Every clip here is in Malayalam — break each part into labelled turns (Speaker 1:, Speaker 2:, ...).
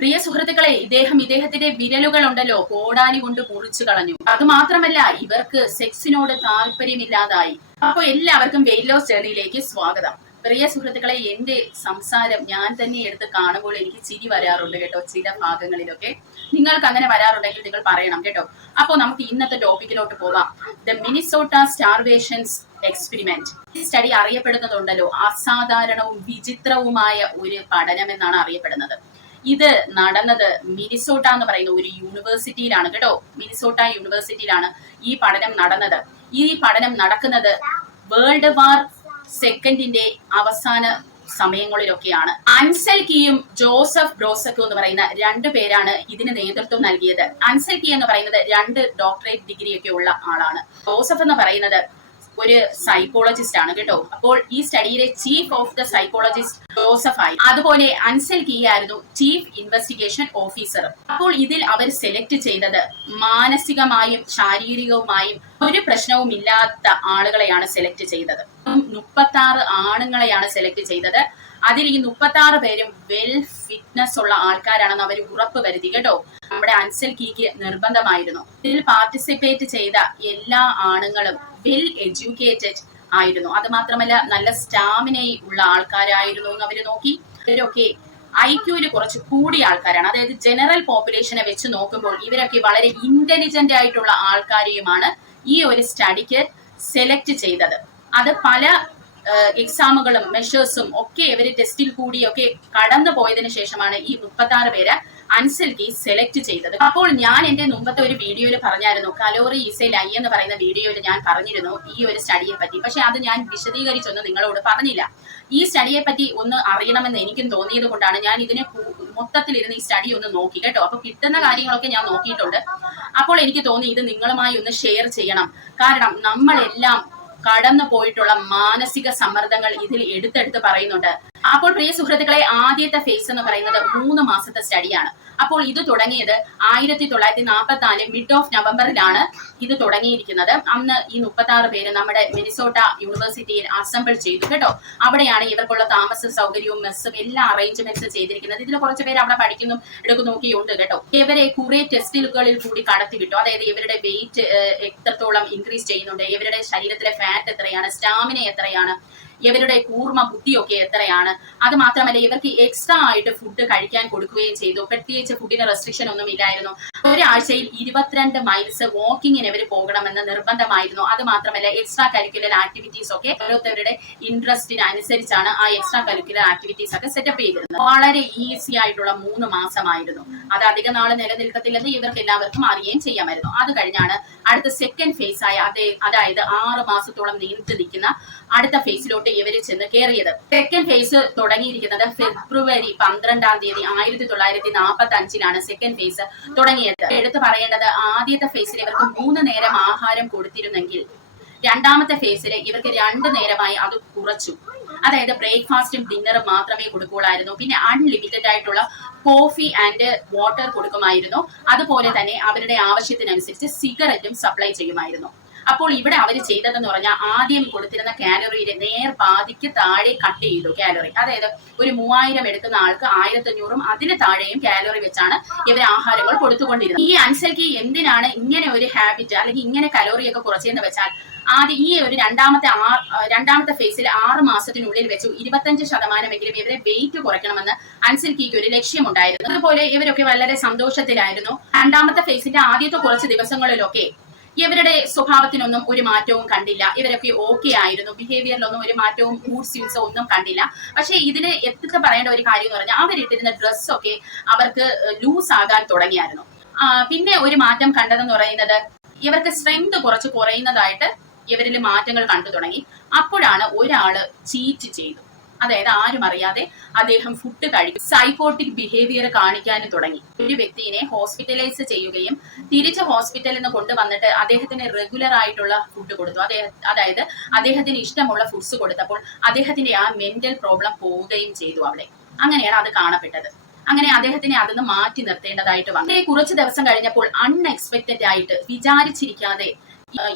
Speaker 1: പ്രിയ സുഹൃത്തുക്കളെ ഇദ്ദേഹം ഇദ്ദേഹത്തിന്റെ വിരലുകൾ ഉണ്ടല്ലോ കോടാലി കൊണ്ട് മുറിച്ചു കളഞ്ഞു. അത് മാത്രമല്ല ഇവർക്ക് സെക്സിനോട് താല്പര്യമില്ലാതായി. അപ്പൊ എല്ലാവർക്കും വെയിറ്റ് ലോസ് ജേർണിയിലേക്ക് സ്വാഗതം. പ്രിയ സുഹൃത്തുക്കളെ എന്റെ സംസാരം ഞാൻ തന്നെ എടുത്ത് കാണുമ്പോൾ എനിക്ക് ചിരി വരാറുണ്ട് കേട്ടോ ചില ഭാഗങ്ങളിലൊക്കെ. നിങ്ങൾക്ക് അങ്ങനെ വരാറുണ്ടെങ്കിൽ നിങ്ങൾ പറയണം കേട്ടോ. അപ്പോ നമുക്ക് ഇന്നത്തെ ടോപ്പിക്കിലോട്ട് പോവാം ദ മിനിസോട്ട സ്റ്റാർവേഷൻസ് എക്സ്പെരിമെന്റ്. ഈ സ്റ്റഡി അറിയപ്പെടുന്നതുണ്ടല്ലോ അസാധാരണവും വിചിത്രവുമായ ഒരു പഠനം എന്നാണ് അറിയപ്പെടുന്നത്. ഇത് നടന്നത് മിനിസോട്ട എന്ന് പറയുന്ന ഒരു യൂണിവേഴ്സിറ്റിയിലാണ് കേട്ടോ. മിനിസോട്ട യൂണിവേഴ്സിറ്റിയിലാണ് ഈ പഠനം നടന്നത്. ഈ പഠനം നടക്കുന്നത് വേൾഡ് വാർ സെക്കൻഡിന്റെ അവസാന സമയങ്ങളിലൊക്കെയാണ്. അൻസൽ ജോസഫ് ബ്രോസക്കും എന്ന് പറയുന്ന രണ്ടു പേരാണ് ഇതിന് നേതൃത്വം നൽകിയത്. അൻസൽ എന്ന് പറയുന്നത് രണ്ട് ഡോക്ടറേറ്റ് ഡിഗ്രി ഒക്കെ ഉള്ള ആളാണ്. ജോസഫ് എന്ന് പറയുന്നത് ഒരു സൈക്കോളജിസ്റ്റ് ആണ് കേട്ടോ. അപ്പോൾ ഈ സ്റ്റഡിയിലെ chief of the psychologist Joseph ആയി. അതുപോലെ അൻസൽ കീ ആയിരുന്നു ചീഫ് ഇൻവെസ്റ്റിഗേഷൻ ഓഫീസർ അപ്പോൾ ഇതിൽ അവർ സെലക്ട് ചെയ്തത് മാനസികമായും ശാരീരികവുമായും ഒരു പ്രശ്നവും ഇല്ലാത്ത ആളുകളെയാണ് സെലക്ട് ചെയ്തത്. മുപ്പത്തി ആറ് ആണുങ്ങളെയാണ് സെലക്ട് ചെയ്തത്. അതിൽ ഈ മുപ്പത്തി ആറ് പേരും വെൽ ഫിറ്റ്നസ് ഉള്ള ആൾക്കാരാണെന്ന് അവർ ഉറപ്പ് വരുത്തി കേട്ടോ. നമ്മുടെ അൻസൽ കീക്ക് നിർബന്ധമായിരുന്നു. ഇതിൽ പാർട്ടിസിപ്പേറ്റ് ചെയ്ത എല്ലാ ആണുങ്ങളും വെൽ എഡ്യൂക്കേറ്റഡ് ആയിരുന്നു. അത് മാത്രമല്ല നല്ല സ്റ്റാമിന ഉള്ള ആൾക്കാരായിരുന്നു എന്ന് അവർ നോക്കി. ഇവരൊക്കെ ഐ ക്യൂവിൽ കുറച്ച് കൂടിയ ആൾക്കാരാണ്. അതായത് ജനറൽ പോപ്പുലേഷനെ വെച്ച് നോക്കുമ്പോൾ ഇവരൊക്കെ വളരെ ഇന്റലിജന്റ് ആയിട്ടുള്ള ആൾക്കാരെയുമാണ് ഈ ഒരു സ്റ്റഡിക്ക് സെലക്ട് ചെയ്തത്. അത് പല എക്സാമുകളും മെഷേഴ്സും ഒക്കെ ഇവർ ടെസ്റ്റിൽ കൂടിയൊക്കെ കടന്നു പോയതിനു ശേഷമാണ് ഈ മുപ്പത്തി ആറ് പേര് അൻസൽ കീ സെലക്ട് ചെയ്തത്. അപ്പോൾ ഞാൻ എന്റെ മുമ്പത്തെ ഒരു വീഡിയോയിൽ പറഞ്ഞായിരുന്നു കലോറി ഈസ് എ ലൈ എന്ന് പറയുന്ന വീഡിയോയിൽ ഞാൻ പറഞ്ഞിരുന്നു ഈ ഒരു സ്റ്റഡിയെ പറ്റി പക്ഷെ അത് ഞാൻ വിശദീകരിച്ചൊന്നും നിങ്ങളോട് പറഞ്ഞില്ല. ഈ സ്റ്റഡിയെ പറ്റി ഒന്ന് അറിയണമെന്ന് എനിക്കും തോന്നിയത് കൊണ്ടാണ് ഞാൻ ഇതിനെ മൊത്തത്തിൽ ഇരുന്ന് ഈ സ്റ്റഡി ഒന്ന് നോക്കി കേട്ടോ. അപ്പൊ കിട്ടുന്ന കാര്യങ്ങളൊക്കെ ഞാൻ നോക്കിയിട്ടുണ്ട്. അപ്പോൾ എനിക്ക് തോന്നി ഇത് നിങ്ങളുമായി ഒന്ന് ഷെയർ ചെയ്യണം. കാരണം നമ്മളെല്ലാം കടന്നു പോയിട്ടുള്ള മാനസിക സമ്മർദ്ദങ്ങൾ ഇതിൽ എടുത്തെടുത്ത് പറയുന്നുണ്ട്. അപ്പോൾ പ്രിയ സുഹൃത്തുക്കളെ ആദ്യത്തെ ഫേസ് എന്ന് പറയുന്നത് മൂന്ന് മാസത്തെ സ്റ്റഡിയാണ് അപ്പോൾ ഇത് തുടങ്ങിയത് ആയിരത്തി തൊള്ളായിരത്തി നാൽപ്പത്തി നാല് മിഡ് ഓഫ് നവംബറിലാണ് ഇത് തുടങ്ങിയിരിക്കുന്നത്. അന്ന് ഈ മുപ്പത്തി ആറ് പേര് നമ്മുടെ മിനിസോട്ട യൂണിവേഴ്സിറ്റിയിൽ അസംബിൾ ചെയ്തു കേട്ടോ. അവിടെയാണ് ഇവർക്കുള്ള താമസ സൗകര്യവും മെസ്സും എല്ലാ അറേഞ്ച്മെന്റ്സ് ചെയ്തിരിക്കുന്നത്. ഇതിൽ കുറച്ച് പേര് അവിടെ പഠിക്കുന്നു എടുക്കു നോക്കിയുണ്ട് കേട്ടോ. ഇവരെ കുറെ ടെസ്റ്റുകളിൽ കൂടി കടത്തി വിട്ടു. അതായത് ഇവരുടെ വെയിറ്റ് എത്രത്തോളം ഇൻക്രീസ് ചെയ്യുന്നുണ്ട് ഇവരുടെ ശരീരത്തിലെ ഫാറ്റ് എത്രയാണ് സ്റ്റാമിന എത്രയാണ് ഇവരുടെ കൂർമ്മ ബുദ്ധിയൊക്കെ എത്രയാണ്? അത് മാത്രമല്ല ഇവർക്ക് എക്സ്ട്രാ ആയിട്ട് ഫുഡ് കഴിക്കാൻ കൊടുക്കുകയും ചെയ്തു. പ്രത്യേകിച്ച് ഫുഡിന് റെസ്ട്രിക്ഷൻ ഒന്നും ഇല്ലായിരുന്നു. ഒരാഴ്ചയിൽ ഇരുപത്തിരണ്ട് മൈൽസ് വാക്കിങ്ങിന് ഇവർ പോകണമെന്ന് നിർബന്ധമായിരുന്നു. അത് മാത്രമല്ല എക്സ്ട്രാ കരിക്കുലർ ആക്ടിവിറ്റീസ് ഒക്കെ ഓരോരുത്തരുടെ ഇൻട്രസ്റ്റിന് അനുസരിച്ചാണ് ആ എക്സ്ട്രാ കരിക്കുലർ ആക്ടിവിറ്റീസ് ഒക്കെ സെറ്റപ്പ് ചെയ്തിരുന്നത്. വളരെ ഈസി ആയിട്ടുള്ള മൂന്ന് മാസമായിരുന്നു. അത് അധിക നാൾ നിലനിൽക്കത്തില്ലെന്ന് ഇവർക്ക് എല്ലാവർക്കും അറിയുകയും ചെയ്യാമായിരുന്നു. അത് കഴിഞ്ഞാണ് അടുത്ത സെക്കൻഡ് ഫേസ് ആയ അതേ അതായത് ആറ് മാസത്തോളം നീണ്ടു നിൽക്കുന്ന അടുത്ത ഫേസിലോട്ട് ഇവർ ചെന്ന് കയറിയത് സെക്കൻഡ് ഫേസ് തുടങ്ങിയിരിക്കുന്നത് ഫെബ്രുവരി പന്ത്രണ്ടാം തീയതി ആയിരത്തി തൊള്ളായിരത്തി നാൽപ്പത്തി അഞ്ചിലാണ് സെക്കൻഡ് ഫേസ് തുടങ്ങിയത്. എടുത്തു പറയേണ്ടത് ആദ്യത്തെ ഫേസിൽ ഇവർക്ക് മൂന്ന് നേരം ആഹാരം കൊടുത്തിരുന്നെങ്കിൽ രണ്ടാമത്തെ ഫേസിൽ ഇവർക്ക് രണ്ട് നേരമായി അത് കുറച്ചു. അതായത് ബ്രേക്ക്ഫാസ്റ്റും ഡിന്നറും മാത്രമേ കൊടുക്കുകയുള്ളായിരുന്നു. പിന്നെ അൺലിമിറ്റഡ് ആയിട്ടുള്ള കോഫി ആൻഡ് വാട്ടർ കൊടുക്കുമായിരുന്നു. അതുപോലെ തന്നെ അവരുടെ ആവശ്യത്തിനനുസരിച്ച് സിഗരറ്റും സപ്ലൈ ചെയ്യുമായിരുന്നു. അപ്പോൾ ഇവിടെ അവർ ചെയ്തതെന്ന് പറഞ്ഞാൽ ആദ്യം കൊടുത്തിരുന്ന കാലറിയുടെ നേർ പാതിക്ക് താഴെ കട്ട് ചെയ്തു കാലറി. അതായത് ഒരു മൂവായിരം എടുക്കുന്ന ആൾക്ക് ആയിരത്തി അഞ്ഞൂറും അതിന് താഴെയും കാലറി വെച്ചാണ് ഇവർ ആഹാരങ്ങൾ കൊടുത്തുകൊണ്ടിരുന്നത്. ഈ അൻസൽക്ക് എന്തിനാണ് ഇങ്ങനെ ഒരു ഹാബിറ്റ് അല്ലെങ്കിൽ ഇങ്ങനെ കലോറിയൊക്കെ കുറച്ചെന്ന് വെച്ചാൽ ആദ്യം ഈ ഒരു രണ്ടാമത്തെ രണ്ടാമത്തെ ഫേസിൽ ആറ് മാസത്തിനുള്ളിൽ വെച്ചു ഇരുപത്തഞ്ച് ശതമാനമെങ്കിലും ഇവരെ വെയിറ്റ് കുറയ്ക്കണമെന്ന് അൻസൽക്കിക്ക് കീക്ക് ഒരു ലക്ഷ്യമുണ്ടായിരുന്നു. അതുപോലെ ഇവരൊക്കെ വളരെ സന്തോഷത്തിലായിരുന്നു. രണ്ടാമത്തെ ഫേസിന്റെ ആദ്യത്തെ കുറച്ച് ദിവസങ്ങളിലൊക്കെ ഇവരുടെ സ്വഭാവത്തിനൊന്നും ഒരു മാറ്റവും കണ്ടില്ല. ഇവരൊക്കെ ഓക്കെ ആയിരുന്നു. ബിഹേവിയറിലൊന്നും ഒരു മാറ്റവും മൂഡ് സ്വിങ്സോ ഒന്നും കണ്ടില്ല. പക്ഷേ ഇതിന് എത്തിച്ച് പറയേണ്ട ഒരു കാര്യം എന്ന് പറഞ്ഞാൽ അവരിട്ടിരുന്ന ഡ്രസ്സൊക്കെ അവർക്ക് ലൂസ് ആകാൻ തുടങ്ങിയായിരുന്നു. പിന്നെ ഒരു മാറ്റം കണ്ടതെന്ന് പറയുന്നത് ഇവർക്ക് സ്ട്രെങ്ത് കുറച്ച് കുറയുന്നതായിട്ട് ഇവരിൽ മാറ്റങ്ങൾ കണ്ടു തുടങ്ങി. അപ്പോഴാണ് ഒരാൾ ചീറ്റ് ചെയ്തു. അതായത് ആരും അറിയാതെ അദ്ദേഹം ഫുഡ് കഴിക്കും. സൈക്കോട്ടിക് ബിഹേവിയർ കാണിക്കാനും തുടങ്ങി. ഒരു വ്യക്തിയെ ഹോസ്പിറ്റലൈസ് ചെയ്യുകയും തിരിച്ച് ഹോസ്പിറ്റലിൽ നിന്ന് കൊണ്ടുവന്നിട്ട് അദ്ദേഹത്തിന് റെഗുലർ ആയിട്ടുള്ള ഫുഡ് കൊടുത്തു. അദ്ദേഹം അതായത് അദ്ദേഹത്തിന് ഇഷ്ടമുള്ള ഫുഡ്സ് കൊടുത്തപ്പോൾ അദ്ദേഹത്തിന്റെ ആ മെന്റൽ പ്രോബ്ലം പോവുകയും ചെയ്തു അവിടെ. അങ്ങനെയാണ് അത് കാണപ്പെട്ടത്. അങ്ങനെ അദ്ദേഹത്തിനെ അതിന്ന് മാറ്റി നിർത്തേണ്ടതായിട്ട് വന്നു. കുറച്ച് ദിവസം കഴിഞ്ഞപ്പോൾ അൺഎക്സ്പെക്ടഡ് ആയിട്ട് വിചാരിച്ചിരിക്കാതെ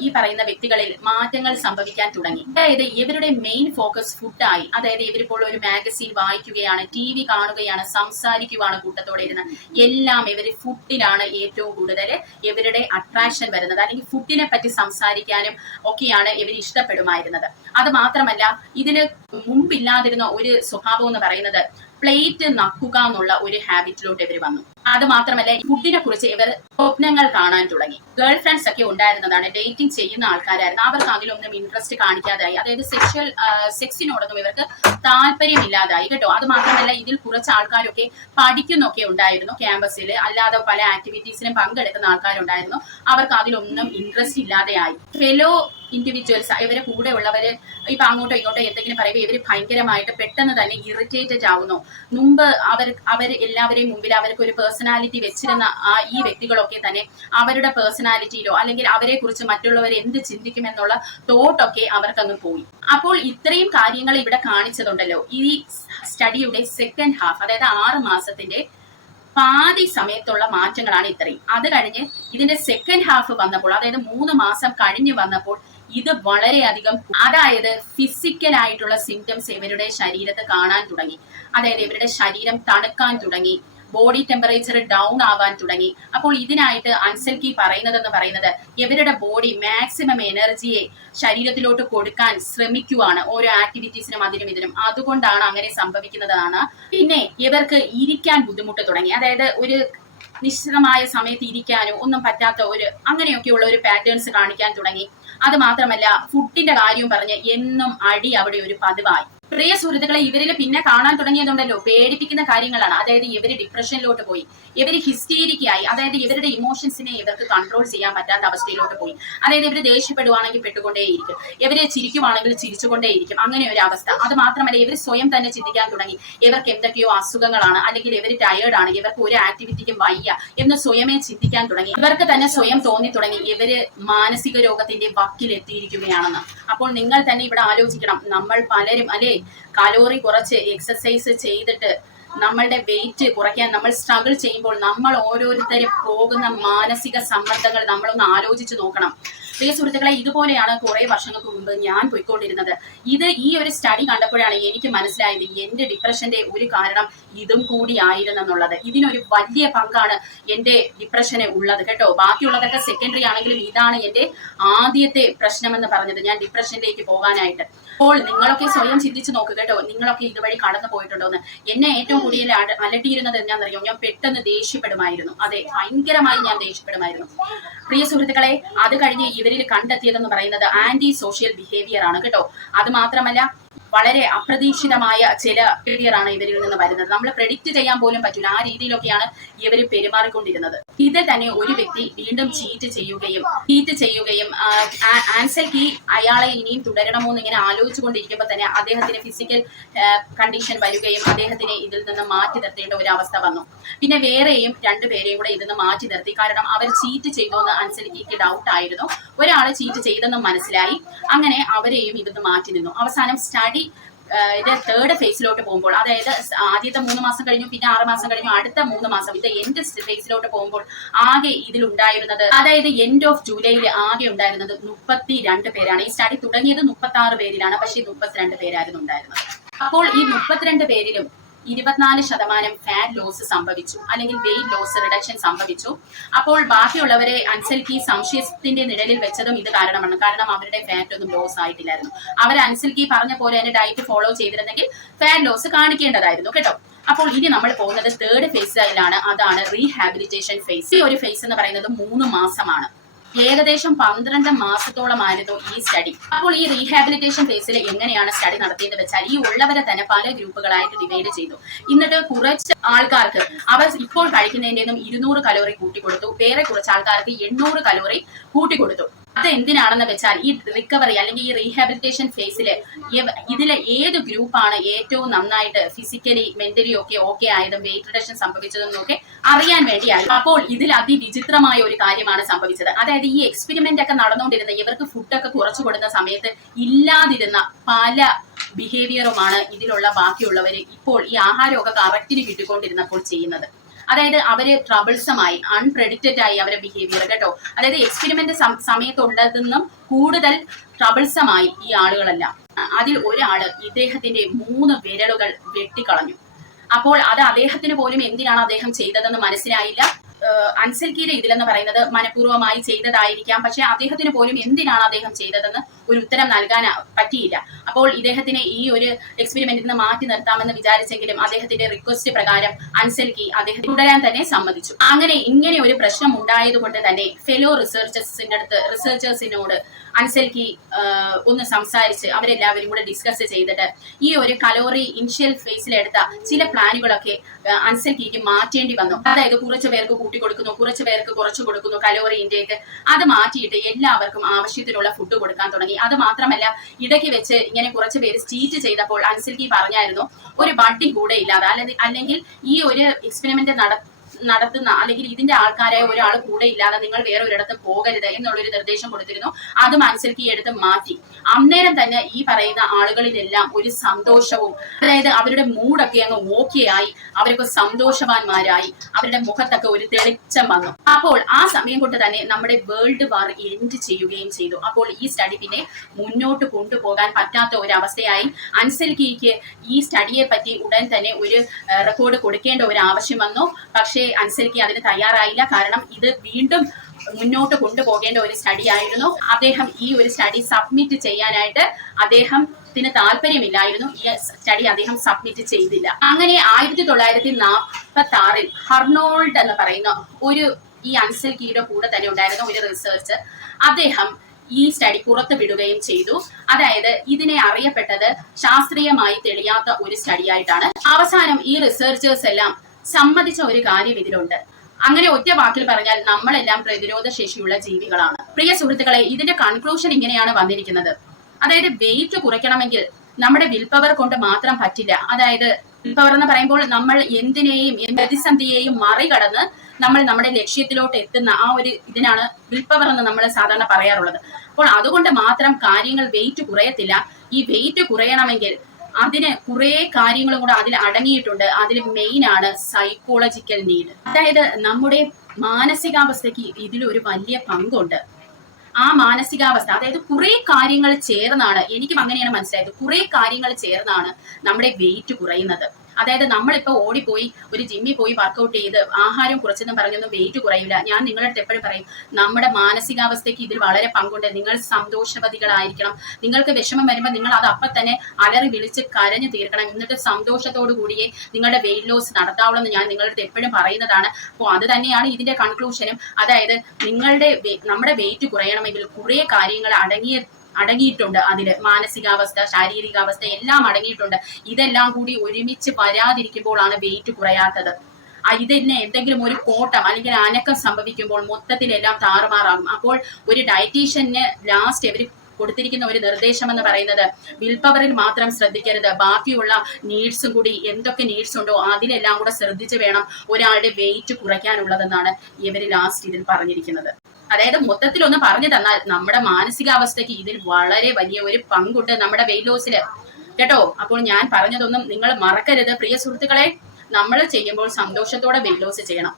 Speaker 1: ഈ പറയുന്ന വ്യക്തികളിൽ മാറ്റങ്ങൾ സംഭവിക്കാൻ തുടങ്ങി. അതായത് ഇവരുടെ മെയിൻ ഫോക്കസ് ഫുഡായി അതായത് ഇവരിപ്പോൾ ഒരു മാഗസിൻ വായിക്കുകയാണ് ടി വി കാണുകയാണ് സംസാരിക്കുകയാണ് കൂട്ടത്തോടെ ഇരുന്ന്. എല്ലാം ഇവർ ഫുഡിലാണ് ഏറ്റവും കൂടുതൽ ഇവരുടെ അട്രാക്ഷൻ വരുന്നത്. അല്ലെങ്കിൽ ഫുഡിനെ പറ്റി സംസാരിക്കാനും ഒക്കെയാണ് ഇവർ ഇഷ്ടപ്പെടുമായിരുന്നത്. അത് മാത്രമല്ല ഇതിന് മുമ്പില്ലാതിരുന്ന ഒരു സ്വഭാവം എന്ന് പറയുന്നത് പ്ലേറ്റ് നക്കുക എന്നുള്ള ഒരു ഹാബിറ്റിലോട്ട് ഇവർ വന്നു. അത് മാത്രമല്ല ഫുഡിനെ കുറിച്ച് ഇവർ സ്വപ്നങ്ങൾ കാണാൻ തുടങ്ങി. ഗേൾ ഫ്രണ്ട്സ് ഒക്കെ ഉണ്ടായിരുന്നതാണ് ഡേറ്റിംഗ് ചെയ്യുന്ന ആൾക്കാരായിരുന്നു. അവർക്ക് അതിലൊന്നും ഇൻട്രസ്റ്റ് കാണിക്കാതായി. അതായത് സെക്ഷൽ സെക്സിനോടൊന്നും ഇവർക്ക് താല്പര്യമില്ലാതായി. കേട്ടോ? അത് മാത്രമല്ല ഇതിൽ കുറച്ച് ആൾക്കാരൊക്കെ പഠിക്കുന്നൊക്കെ ഉണ്ടായിരുന്നു ക്യാമ്പസിൽ അല്ലാതെ പല ആക്ടിവിറ്റീസിലും പങ്കെടുക്കുന്ന ആൾക്കാരുണ്ടായിരുന്നു. അവർക്ക് അതിലൊന്നും ഇൻട്രസ്റ്റ് ഇല്ലാതെയായി. ഫെലോ ഇൻഡിവിജ്വൽസ് ഇവരെ കൂടെ ഉള്ളവര് ഇപ്പൊ അങ്ങോട്ടോ ഇങ്ങോട്ടോ എന്തെങ്കിലും പറയുമ്പോൾ ഇവർ ഭയങ്കരമായിട്ട് പെട്ടെന്ന് തന്നെ ഇറിറ്റേറ്റഡ് ആവുന്നു. മുമ്പ് അവർ അവർ എല്ലാവരെയും മുമ്പിൽ അവർക്ക് ഒരു പേഴ്സണാലിറ്റി വെച്ചിരുന്ന ആ ഈ വ്യക്തികളൊക്കെ തന്നെ അവരുടെ പേഴ്സണാലിറ്റിയിലോ അല്ലെങ്കിൽ അവരെ കുറിച്ച് മറ്റുള്ളവർ എന്ത് ചിന്തിക്കുമെന്നുള്ള തോട്ടൊക്കെ അവർക്കങ്ങ് പോയി. അപ്പോൾ ഇത്രയും കാര്യങ്ങൾ ഇവിടെ കാണിച്ചതുണ്ടല്ലോ. ഈ സ്റ്റഡിയുടെ സെക്കൻഡ് ഹാഫ് അതായത് ആറ് മാസത്തിന്റെ പാതി സമയത്തുള്ള മാറ്റങ്ങളാണ് ഇത്രയും. അത് കഴിഞ്ഞ് ഇതിന്റെ സെക്കൻഡ് ഹാഫ് വന്നപ്പോൾ അതായത് മൂന്ന് മാസം കഴിഞ്ഞ് വന്നപ്പോൾ ഇത് വളരെയധികം അതായത് ഫിസിക്കൽ ആയിട്ടുള്ള സിംറ്റംസ് ഇവരുടെ ശരീരത്ത് കാണാൻ തുടങ്ങി. അതായത് ഇവരുടെ ശരീരം തണുക്കാൻ തുടങ്ങി. ബോഡി ടെമ്പറേച്ചർ ഡൗൺ ആവാൻ തുടങ്ങി. അപ്പോൾ ഇതിനായിട്ട് അൻസൽക്കി പറയുന്നത് എന്ന് പറയുന്നത് ഇവരുടെ ബോഡി മാക്സിമം എനർജിയെ ശരീരത്തിലോട്ട് കൊടുക്കാൻ ശ്രമിക്കുവാണ്. ഓരോ ആക്ടിവിറ്റീസിനും അതിനും ഇതിനും. അതുകൊണ്ടാണ് അങ്ങനെ സംഭവിക്കുന്നതാണ്. പിന്നെ ഇവർക്ക് ഇരിക്കാൻ ബുദ്ധിമുട്ട് തുടങ്ങി. അതായത് ഒരു നിശ്ചിതമായ സമയത്ത് ഇരിക്കാനോ ഒന്നും പറ്റാത്ത ഒരു അങ്ങനെയൊക്കെയുള്ള ഒരു പാറ്റേൺസ് കാണിക്കാൻ തുടങ്ങി. അത് മാത്രമല്ല ഫുഡിന്റെ കാര്യം പറഞ്ഞ് എന്നും അടി അവിടെ ഒരു പതിവായി. പ്രിയ സുഹൃത്തുക്കളെ ഇവരിൽ പിന്നെ കാണാൻ തുടങ്ങിയതുണ്ടല്ലോ പേടിപ്പിക്കുന്ന കാര്യങ്ങളാണ്. അതായത് ഇവർ ഡിപ്രഷനിലോട്ട് പോയി. ഇവർ ഹിസ്റ്റീരിക്കായി അതായത് ഇവരുടെ ഇമോഷൻസിനെ ഇവർക്ക് കൺട്രോൾ ചെയ്യാൻ പറ്റാത്ത അവസ്ഥയിലോട്ട് പോയി. അതായത് ഇവർ ദേഷ്യപ്പെടുവാണെങ്കിൽ പെട്ടുകൊണ്ടേയിരിക്കും. ഇവരെ ചിരിക്കുവാണെങ്കിൽ ചിരിച്ചുകൊണ്ടേയിരിക്കും. അങ്ങനെ ഒരു അവസ്ഥ. അത് മാത്രമല്ല ഇവർ സ്വയം തന്നെ ചിന്തിക്കാൻ തുടങ്ങി. ഇവർക്ക് എന്തൊക്കെയോ അസുഖങ്ങളാണ്. അല്ലെങ്കിൽ ഇവർ ടയേർഡ് ആണ്. ഇവർക്ക് ഒരു ആക്ടിവിറ്റിക്കും വയ്യ എന്ന് സ്വയമേ ചിന്തിക്കാൻ തുടങ്ങി. ഇവർക്ക് തന്നെ സ്വയം തോന്നി തുടങ്ങി. ഇവർ മാനസിക രോഗത്തിന്റെ വക്കിൽ എത്തിയിരിക്കുകയാണെന്ന് അപ്പോൾ നിങ്ങൾ തന്നെ ഇവിടെ ആലോചിക്കണം. നമ്മൾ പലരും അല്ലെ? കലോറി കുറച്ച് എക്സസൈസ് ചെയ്തിട്ട് നമ്മളുടെ വെയിറ്റ് കുറയ്ക്കാൻ നമ്മൾ സ്ട്രഗിൾ ചെയ്യുമ്പോൾ നമ്മൾ ഓരോരുത്തരും പോകുന്ന മാനസിക സമ്മർദ്ദങ്ങൾ നമ്മളൊന്ന് ആലോചിച്ച് നോക്കണം. പ്രിയ സുഹൃത്തുക്കളെ ഇതുപോലെയാണ് കുറെ വർഷങ്ങൾക്ക് മുമ്പ് ഞാൻ പോയിക്കൊണ്ടിരുന്നത്. ഇത് ഈ ഒരു സ്റ്റഡി കണ്ടപ്പോഴാണ് എനിക്ക് മനസ്സിലായത് എന്റെ ഡിപ്രഷന്റെ ഒരു കാരണം ഇതും കൂടി ആയിരുന്നെന്നുള്ളത്. ഇതിനൊരു വലിയ പങ്കാണ് എന്റെ ഡിപ്രഷന് ഉള്ളത് കേട്ടോ. ബാക്കിയുള്ളതൊക്കെ സെക്കൻഡറി ആണെങ്കിലും ഇതാണ് എന്റെ ആദ്യത്തെ പ്രശ്നമെന്ന് പറഞ്ഞത് ഞാൻ ഡിപ്രഷനിലേക്ക് പോകാനായിട്ട്. അപ്പോൾ നിങ്ങളൊക്കെ സ്വയം ചിന്തിച്ചു നോക്കുക കേട്ടോ. നിങ്ങളൊക്കെ ഇതുവഴി കടന്നു പോയിട്ടുണ്ടോ എന്ന് എന്നെ ഏറ്റവും കൂടുതൽ അല- അലട്ടിയിരുന്നത് എന്നാണെന്നറിയോ ഞാൻ പെട്ടെന്ന് ദേഷ്യപ്പെടുമായിരുന്നു. അതെ ഭയങ്കരമായി ഞാൻ ദേഷ്യപ്പെടുമായിരുന്നു. പ്രിയ സുഹൃത്തുക്കളെ അത് കഴിഞ്ഞ് ഇവരിൽ കണ്ടെത്തിയതെന്ന് പറയുന്നത് ആന്റി സോഷ്യൽ ബിഹേവിയർ ആണ് കേട്ടോ. അത് മാത്രമല്ല വളരെ അപ്രതീക്ഷിതമായ ചില ആണ് ഇവരിൽ നിന്ന് വരുന്നത്. നമ്മൾ പ്രെഡിക്റ്റ് ചെയ്യാൻ പോലും പറ്റില്ല ആ രീതിയിലൊക്കെയാണ് ഇവർ പെരുമാറിക്കൊണ്ടിരുന്നത്. ഇതിൽ തന്നെ ഒരു വ്യക്തി വീണ്ടും ചീറ്റ് ചെയ്യുകയും ചീറ്റ് ചെയ്യുകയും ആൻസർ കീ അയാളെ ഇനിയും തുടരണമോ എന്ന് ഇങ്ങനെ ആലോചിച്ചുകൊണ്ടിരിക്കുമ്പോൾ തന്നെ അദ്ദേഹത്തിന് ഫിസിക്കൽ കണ്ടീഷൻ വരികയും അദ്ദേഹത്തിനെ ഇതിൽ നിന്ന് മാറ്റി നിർത്തേണ്ട ഒരു അവസ്ഥ വന്നു. പിന്നെ വേറെയും രണ്ടുപേരെയും കൂടെ ഇതിൽ നിന്ന് മാറ്റി നിർത്തി. കാരണം അവർ ചീറ്റ് ചെയ്തു എന്ന് അൻസലിക്ക് ഡൗട്ട് ആയിരുന്നു. ഒരാൾ ചീറ്റ് ചെയ്തെന്ന് മനസ്സിലായി. അങ്ങനെ അവരെയും ഇതിൽ നിന്ന് മാറ്റി നിന്നു. അവസാനം സ്റ്റഡി ഇത് തേർഡ് ഫേസിലോട്ട് പോകുമ്പോൾ അതായത് ആദ്യത്തെ മൂന്ന് മാസം കഴിഞ്ഞു പിന്നെ ആറ് മാസം കഴിഞ്ഞു അടുത്ത മൂന്ന് മാസം ഇത് എൻഡ് ഫേസിലോട്ട് പോകുമ്പോൾ ആകെ ഇതിലുണ്ടായിരുന്നത് അതായത് എൻഡ് ഓഫ് ജൂലൈയിൽ ആകെ ഉണ്ടായിരുന്നത് മുപ്പത്തി രണ്ട് പേരാണ്. ഈ സ്റ്റഡി തുടങ്ങിയത് മുപ്പത്തി ആറ് പേരിലാണ് പക്ഷേ മുപ്പത്തിരണ്ട് പേരായിരുന്നു ഉണ്ടായിരുന്നത്. അപ്പോൾ ഈ മുപ്പത്തിരണ്ട് പേരിലും ഇരുപത്തിനാല് ശതമാനം ഫാറ്റ് ലോസ് സംഭവിച്ചു. അല്ലെങ്കിൽ വെയിറ്റ് ലോസ് റിഡക്ഷൻ സംഭവിച്ചു. അപ്പോൾ ബാക്കിയുള്ളവരെ അൻസൽക്കി സംശയത്തിന്റെ നിഴലിൽ വെച്ചതും ഇത് കാരണമാണ്. കാരണം അവരുടെ ഫാറ്റ് ഒന്നും ലോസ് ആയിട്ടില്ലായിരുന്നു. അവർ അൻസൽക്കി പറഞ്ഞ പോലെ തന്നെ ഡയറ്റ് ഫോളോ ചെയ്തിരുന്നെങ്കിൽ ഫാറ്റ് ലോസ് കാണിക്കേണ്ടതായിരുന്നു കേട്ടോ. അപ്പോൾ ഇനി നമ്മൾ പോകുന്നത് തേർഡ് ഫേസിലാണ് അതാണ് റീഹാബിലിറ്റേഷൻ ഫേസ് ഈ ഒരു ഫേസ് എന്ന് പറയുന്നത് മൂന്ന് മാസമാണ്. ഏകദേശം പന്ത്രണ്ട് മാസത്തോളമായിരുന്നു ഈ സ്റ്റഡി അപ്പോൾ ഈ റീഹാബിലിറ്റേഷൻ ഫേസിൽ എങ്ങനെയാണ് സ്റ്റഡി നടത്തിയെന്ന് വെച്ചാൽ ഈ ഉള്ളവരെ തന്നെ പല ഗ്രൂപ്പുകളായിട്ട് ഡിവൈഡ് ചെയ്തു. എന്നിട്ട് കുറച്ച് ആൾക്കാർക്ക് അവർ ഇപ്പോൾ കഴിക്കുന്നതിന്റെ നിന്നും ഇരുന്നൂറ് കലോറി കൂട്ടിക്കൊടുത്തു. വേറെ കുറച്ച് ആൾക്കാർക്ക് എണ്ണൂറ് കലോറി കൂട്ടിക്കൊടുത്തു. അത് എന്തിനാണെന്ന് വെച്ചാൽ ഈ റിക്കവറി അല്ലെങ്കിൽ ഈ റീഹാബിലിറ്റേഷൻ ഫേസിൽ ഇതിലെ ഏത് ഗ്രൂപ്പാണ് ഏറ്റവും നന്നായിട്ട് ഫിസിക്കലി മെന്റലി ഒക്കെ ഓക്കെ ആയതും വെയിറ്റ് റിഡക്ഷൻ സംഭവിച്ചതെന്നൊക്കെ അറിയാൻ വേണ്ടിയാണ്. അപ്പോൾ ഇതിൽ അതിവിചിത്രമായ ഒരു കാര്യമാണ് സംഭവിച്ചത്. അതായത് ഈ എക്സ്പെരിമെന്റ് ഒക്കെ നടന്നുകൊണ്ടിരുന്ന ഇവർക്ക് ഫുഡൊക്കെ കുറച്ചു കൊടുക്കുന്ന സമയത്ത് ഇല്ലാതിരുന്ന പല ബിഹേവിയറുമാണ് ഇതിലുള്ള ബാക്കിയുള്ളവർ ഇപ്പോൾ ഈ ആഹാരമൊക്കെ കറക്റ്റിന് കിട്ടിക്കൊണ്ടിരുന്നപ്പോൾ ചെയ്യുന്നത്. അതായത് അവർ ട്രബിൾസമായി അൺപ്രഡിക്റ്റഡ് ആയി അവരെ ബിഹേവിയർ കേട്ടോ. അതായത് എക്സ്പെരിമെന്റ് സമയത്തുള്ളതെന്നും കൂടുതൽ ട്രബിൾസമായി ഈ ആളുകളെല്ലാം. അതിൽ ഒരാൾ ഇദ്ദേഹത്തിന്റെ മൂന്ന് വിരലുകൾ വെട്ടിക്കളഞ്ഞു. അപ്പോൾ അത് അദ്ദേഹത്തിന് പോലും എന്തിനാണ് അദ്ദേഹം ചെയ്തതെന്ന് മനസ്സിലായില്ല. ഏഹ് അൻസൽ കീര ഇതിലെന്ന് പറയുന്നത് മനഃപൂർവമായി ചെയ്തതായിരിക്കാം. പക്ഷെ അദ്ദേഹത്തിന് പോലും എന്തിനാണ് അദ്ദേഹം ചെയ്തതെന്ന് ഒരു ഉത്തരം നൽകാൻ പറ്റിയില്ല. അപ്പോൾ ഇദ്ദേഹത്തിനെ ഈ ഒരു എക്സ്പെരിമെന്റിൽ നിന്ന് മാറ്റി നിർത്താമെന്ന് വിചാരിച്ചെങ്കിലും അദ്ദേഹത്തിന്റെ റിക്വസ്റ്റ് പ്രകാരം അൻസൽക്കി അദ്ദേഹം തുടരാൻ തന്നെ സമ്മതിച്ചു. അങ്ങനെ ഇങ്ങനെ ഒരു പ്രശ്നം ഉണ്ടായതുകൊണ്ട് തന്നെ ഫെലോ റിസർച്ചേഴ്സിന്റെ അടുത്ത് റിസർച്ചേഴ്സിനോട് അൻസൽ കി ഒന്ന് സംസാരിച്ച് അവരെല്ലാവരും കൂടെ ഡിസ്കസ് ചെയ്തിട്ട് ഈ ഒരു കലോറി ഇനിഷ്യൽ ഫേസിലെടുത്ത ചില പ്ലാനുകളൊക്കെ അൻസൽക്കിക്ക് അൻസൽ മാറ്റേണ്ടി വന്നു. അതായത് കുറച്ച് പേർക്ക് കൂട്ടി കൊടുക്കുന്നു കുറച്ച് പേർക്ക് കുറച്ച് കൊടുക്കുന്നു കലോറി ഇൻടേക്ക് അത് മാറ്റിയിട്ട് എല്ലാവർക്കും ആവശ്യത്തിനുള്ള ഫുഡ് കൊടുക്കാൻ തുടങ്ങി. അത് മാത്രമല്ല ഇടയ്ക്ക് വെച്ച് ഇങ്ങനെ കുറച്ച് പേര് സ്റ്റീറ്റ് ചെയ്തപ്പോൾ അൻസൽക്കി പറഞ്ഞായിരുന്നു ഒരു ബഡ്ഡി കൂടെ ഇല്ലാതെ. അല്ലെങ്കിൽ ഈ ഒരു എക്സ്പെരിമെന്റ് നട നടത്തുന്ന അല്ലെങ്കിൽ ഇതിന്റെ ആൾക്കാരായ ഒരാൾ കൂടെ ഇല്ലാതെ നിങ്ങൾ വേറെ ഒരിടത്ത് പോകരുത് എന്നുള്ളൊരു നിർദ്ദേശം കൊടുത്തിരുന്നു. അത് മനസ്സിലാക്കി എടുത്ത് മാറ്റി. അന്നേരം തന്നെ ഈ പറയുന്ന ആളുകളിലെല്ലാം ഒരു സന്തോഷവും അതായത് അവരുടെ മൂടൊക്കെ അങ്ങ് ഓക്കെ ആയി. അവരൊക്കെ സന്തോഷവാന്മാരായി. അവരുടെ മുഖത്തൊക്കെ ഒരു തെളിച്ചം വന്നു. അപ്പോൾ ആ സമയം കൊണ്ട് തന്നെ നമ്മുടെ വേൾഡ് വാർ എൻഡ് ചെയ്യുകയും ചെയ്തു. അപ്പോൾ ഈ സ്റ്റഡി പിന്നെ മുന്നോട്ട് കൊണ്ടുപോകാൻ പറ്റാത്ത ഒരു അവസ്ഥയായി ഈ സ്റ്റഡിയെ പറ്റി ഉടൻ തന്നെ ഒരു റെക്കോർഡ് കൊടുക്കേണ്ട ഒരു ആവശ്യം വന്നു. പക്ഷേ അൻസലിക്ക് അതിന് തയ്യാറായില്ല. കാരണം ഇത് വീണ്ടും മുന്നോട്ട് കൊണ്ടുപോകേണ്ട ഒരു സ്റ്റഡി ആയിരുന്നു. അദ്ദേഹം ഈ ഒരു സ്റ്റഡി സബ്മിറ്റ് ചെയ്യാനായിട്ട് അദ്ദേഹം ത്തിന് താല്പര്യമില്ലായിരുന്നു. ഈ സ്റ്റഡി അദ്ദേഹം സബ്മിറ്റ് ചെയ്തില്ല. അങ്ങനെ ആയിരത്തി തൊള്ളായിരത്തി നാൽപ്പത്തി ആറിൽ ഹർണോൾഡ് എന്ന് പറയുന്ന ഒരു ഈ അൻസൽ കൂടെ തന്നെ ഉണ്ടായിരുന്ന ഒരു റിസർച്ച് അദ്ദേഹം ഈ സ്റ്റഡി പുറത്തു വിടുകയും ചെയ്തു. അതായത് ഇതിനെ അറിയപ്പെട്ടത് ശാസ്ത്രീയമായി തെളിയാത്ത ഒരു സ്റ്റഡി ആയിട്ടാണ്. അവസാനം ഈ റിസർച്ചേഴ്സ് എല്ലാം സമ്മതിച്ച ഒരു കാര്യം ഇതിലുണ്ട്. അങ്ങനെ ഒറ്റ വാക്കിൽ പറഞ്ഞാൽ നമ്മളെല്ലാം പ്രതിരോധ ശേഷിയുള്ള ജീവികളാണ്. പ്രിയ സുഹൃത്തുക്കളെ ഇതിന്റെ കൺക്ലൂഷൻ ഇങ്ങനെയാണ് വന്നിരിക്കുന്നത്. അതായത് വെയിറ്റ് കുറയ്ക്കണമെങ്കിൽ നമ്മുടെ വിൽ കൊണ്ട് മാത്രം പറ്റില്ല. അതായത് വിൽ എന്ന് പറയുമ്പോൾ നമ്മൾ എന്തിനേയും എന്ത് പ്രതിസന്ധിയെയും മറികടന്ന് നമ്മൾ നമ്മുടെ ലക്ഷ്യത്തിലോട്ട് എത്തുന്ന ആ ഒരു ഇതിനാണ് വിൽ എന്ന് നമ്മൾ സാധാരണ പറയാറുള്ളത്. അപ്പോൾ അതുകൊണ്ട് മാത്രം കാര്യങ്ങൾ വെയിറ്റ് കുറയത്തില്ല. ഈ വെയിറ്റ് കുറയണമെങ്കിൽ അതിന് കുറെ കാര്യങ്ങളും കൂടെ അതിൽ അടങ്ങിയിട്ടുണ്ട്. അതിൽ മെയിൻ ആണ് സൈക്കോളജിക്കൽ നീഡ് അതായത് നമ്മുടെ മാനസികാവസ്ഥയ്ക്ക് ഇതിലൊരു വലിയ പങ്കുണ്ട്. ആ മാനസികാവസ്ഥ അതായത് കുറെ കാര്യങ്ങൾ ചേർന്നാണ് എനിക്കും അങ്ങനെയാണ് മനസ്സിലായത് കുറെ കാര്യങ്ങൾ ചേർന്നാണ് നമ്മുടെ വെയിറ്റ് കുറയുന്നത്. അതായത് നമ്മളിപ്പോ ഓടിപ്പോയി ഒരു ജിമ്മിൽ പോയി വർക്കൗട്ട് ചെയ്ത് ആഹാരം കുറച്ചെന്നും പറഞ്ഞൊന്നും വെയിറ്റ് കുറയില്ല ഞാൻ നിങ്ങളുടെ അടുത്ത് എപ്പോഴും പറയും നമ്മുടെ മാനസികാവസ്ഥയ്ക്ക് ഇതിൽ വളരെ പങ്കുണ്ട്. നിങ്ങൾ സന്തോഷവതികളായിരിക്കണം. നിങ്ങൾക്ക് വിഷമം വരുമ്പോൾ നിങ്ങൾ അത് അപ്പം തന്നെ അലറി വിളിച്ച് കരഞ്ഞു തീർക്കണം. എന്നിട്ട് സന്തോഷത്തോടു കൂടിയേ നിങ്ങളുടെ വെയിറ്റ് ലോസ് നടത്താവുള്ളൂ എന്ന് ഞാൻ നിങ്ങളുടെ അടുത്ത് എപ്പോഴും പറയുന്നതാണ്. അപ്പോൾ അത് തന്നെയാണ് ഇതിന്റെ കൺക്ലൂഷനും അതായത് നിങ്ങളുടെ നമ്മുടെ വെയിറ്റ് കുറയണമെങ്കിൽ കുറേ കാര്യങ്ങൾ അടങ്ങിയ അടങ്ങിയിട്ടുണ്ട്. അതിൽ മാനസികാവസ്ഥ ശാരീരികാവസ്ഥ എല്ലാം അടങ്ങിയിട്ടുണ്ട്. ഇതെല്ലാം കൂടി ഒരുമിച്ച് വരാതിരിക്കുമ്പോഴാണ് വെയിറ്റ് കുറയാത്തത്. ആ ഇതിന് എന്തെങ്കിലും ഒരു കോട്ടം അല്ലെങ്കിൽ അനക്കം സംഭവിക്കുമ്പോൾ മൊത്തത്തിലെല്ലാം താറുമാറാകും. അപ്പോൾ ഒരു ഡയറ്റീഷ്യന് ലാസ്റ്റ് അവർ കൊടുത്തിരിക്കുന്ന ഒരു നിർദ്ദേശം എന്ന് പറയുന്നത് വിൽ പവറിൽ മാത്രം ശ്രദ്ധിക്കരുത്. ബാക്കിയുള്ള നീഡ്സും കൂടി എന്തൊക്കെ നീഡ്സ് ഉണ്ടോ അതിലെല്ലാം കൂടെ ശ്രദ്ധിച്ച് വേണം ഒരാളുടെ വെയിറ്റ് കുറയ്ക്കാനുള്ളതെന്നാണ് ഇവർ ലാസ്റ്റ് ഇതിൽ പറഞ്ഞിരിക്കുന്നത്. അതായത് മൊത്തത്തിൽ ഒന്ന് പറഞ്ഞു തന്നാൽ നമ്മുടെ മാനസികാവസ്ഥയ്ക്ക് ഇതിൽ വളരെ വലിയ ഒരു പങ്കുണ്ട് നമ്മുടെ വെയിറ്റ് ലോസിൽ. കേട്ടോ? അപ്പോൾ ഞാൻ പറഞ്ഞതൊന്നും നിങ്ങൾ മറക്കരുത്. പ്രിയ സുഹൃത്തുക്കളെ നമ്മൾ ചെയ്യുമ്പോൾ സന്തോഷത്തോടെ വെയിറ്റ് ലോസ് ചെയ്യണം.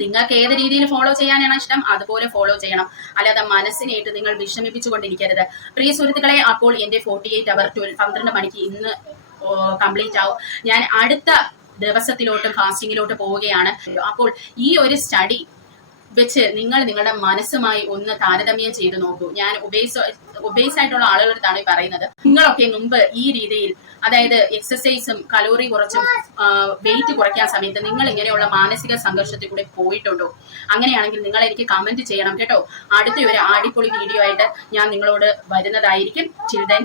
Speaker 1: നിങ്ങൾക്ക് ഏത് രീതിയിൽ ഫോളോ ചെയ്യാനാണ് ഇഷ്ടം? അതുപോലെ ഫോളോ ചെയ്യണം. അല്ലാതെ മനസ്സിനേറ്റ് നിങ്ങൾ വിഷമിപ്പിച്ചുകൊണ്ടിരിക്കരുത്. പ്രിയ സുഹൃത്തുക്കളെ അപ്പോൾ എന്റെ ഫോർട്ടി എയ്റ്റ് അവർ ട്വൽവ് പന്ത്രണ്ട് മണിക്ക് ഇന്ന് കംപ്ലീറ്റ് ആവും. ഞാൻ അടുത്ത ദിവസത്തിലോട്ട് ഫാസ്റ്റിങ്ങിലോട്ട് പോവുകയാണ്. അപ്പോൾ ഈ ഒരു സ്റ്റഡി വെച്ച് നിങ്ങൾ നിങ്ങളുടെ മനസ്സുമായി ഒന്ന് താരതമ്യം ചെയ്ത് നോക്കൂ. ഞാൻ ഒബേസ് ഒബേസ് ആയിട്ടുള്ള ആളുകളടുത്താണ് പറയുന്നത്. നിങ്ങളൊക്കെ മുമ്പ് ഈ രീതിയിൽ അതായത് എക്സസൈസും കലോറി കുറച്ചും വെയിറ്റ് കുറയ്ക്കാൻ സമയത്ത് നിങ്ങൾ ഇങ്ങനെയുള്ള മാനസിക സംഘർഷത്തിൽ കൂടെ പോയിട്ടുണ്ടോ? അങ്ങനെയാണെങ്കിൽ നിങ്ങൾ എനിക്ക് കമന്റ് ചെയ്യണം കേട്ടോ. അടുത്ത ഒരു അടിപൊളി വീഡിയോ ആയിട്ട് ഞാൻ നിങ്ങളോട് വരുന്നതായിരിക്കും. ചിൽഡ്രൻ